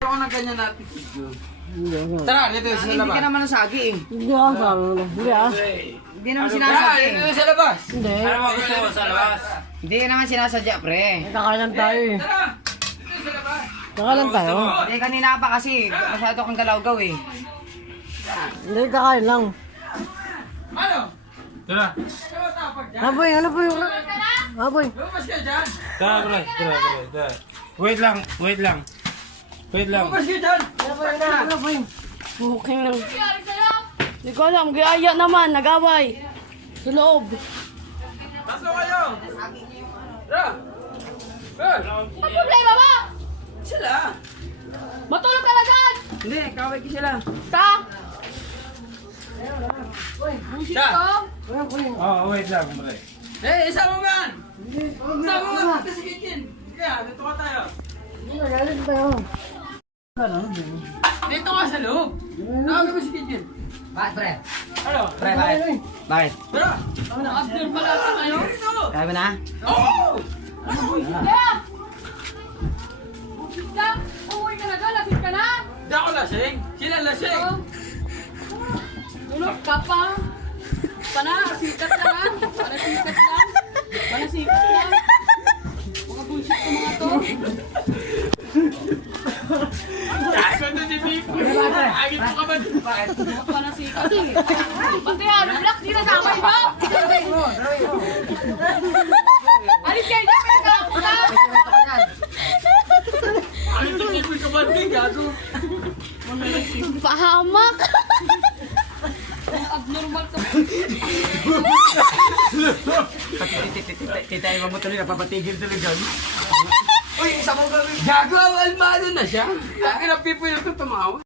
Ako na ganyan natin. Tara, dito sa labas. Hindi ka naman nasagi eh. Hindi ako sabi mo. Hindi ah. Hindi naman sinasadya eh. Dito sa labas. Hindi. Ano ba gusto mo sa labas? Hindi ka naman sinasadya, pre. Kakalan tayo eh. Tara! Dito sa labas. Kakalan tayo. Hindi, kanina pa kasi. Masyado kang galaw-gaw eh. Hindi, kakain lang. Ano? Tara. Ano tapag dyan? Aboy, ano po yung... Aboy. Lumabas ka dyan. Tara, pre. Tara. Wait lang. Wait lang. Lumabas ka dyan. Ano po yung... Booking lang. Hindi ko alam, gaya naman, nag-away. Sa loob. Pasok kayo. Tara. Tara. Ang problema mo? Sila. Matulog ka na dyan! Hindi, kaway ko sila. Ta? Siya. Oh, wait lang, pre. Eh, isama mo yan. Isama mo yan. Dito sa kitchen. Kaya, dito ka tayo. Nagalit tayo. Dito ka sa loob. Nakagay mo sa kitchen. Bakit, pre? Ano? Pre, bakit? Bakit? Tara. Naka-after pala ka kayo? Dito. Kaya mo na? Oo. Kaya! Busit ka! Umuwi ka na doon, lasing ka na! Hindi ako lasing. Sila lasing. Oh. Tulog ka pa! Pana, sikat lang ha! Panasikat lang! Panasikat lang! Mga bullshit ko mga to! Gago na si Bipo. Agit mo ka ba? Bakit? Mga panasikat eh! Pati ano, black, di na sabay mo! Alis kayo dyan, pinagkakot ka! Agit mo si Bipo ka ba? Gago. Pahamak! Abnormal ka. Titayin mo tuloy, napapatigil tuloy dyan. Uy, isa mo gawin. Gago, almado na siya. Laki na Pipo yung tutumawa.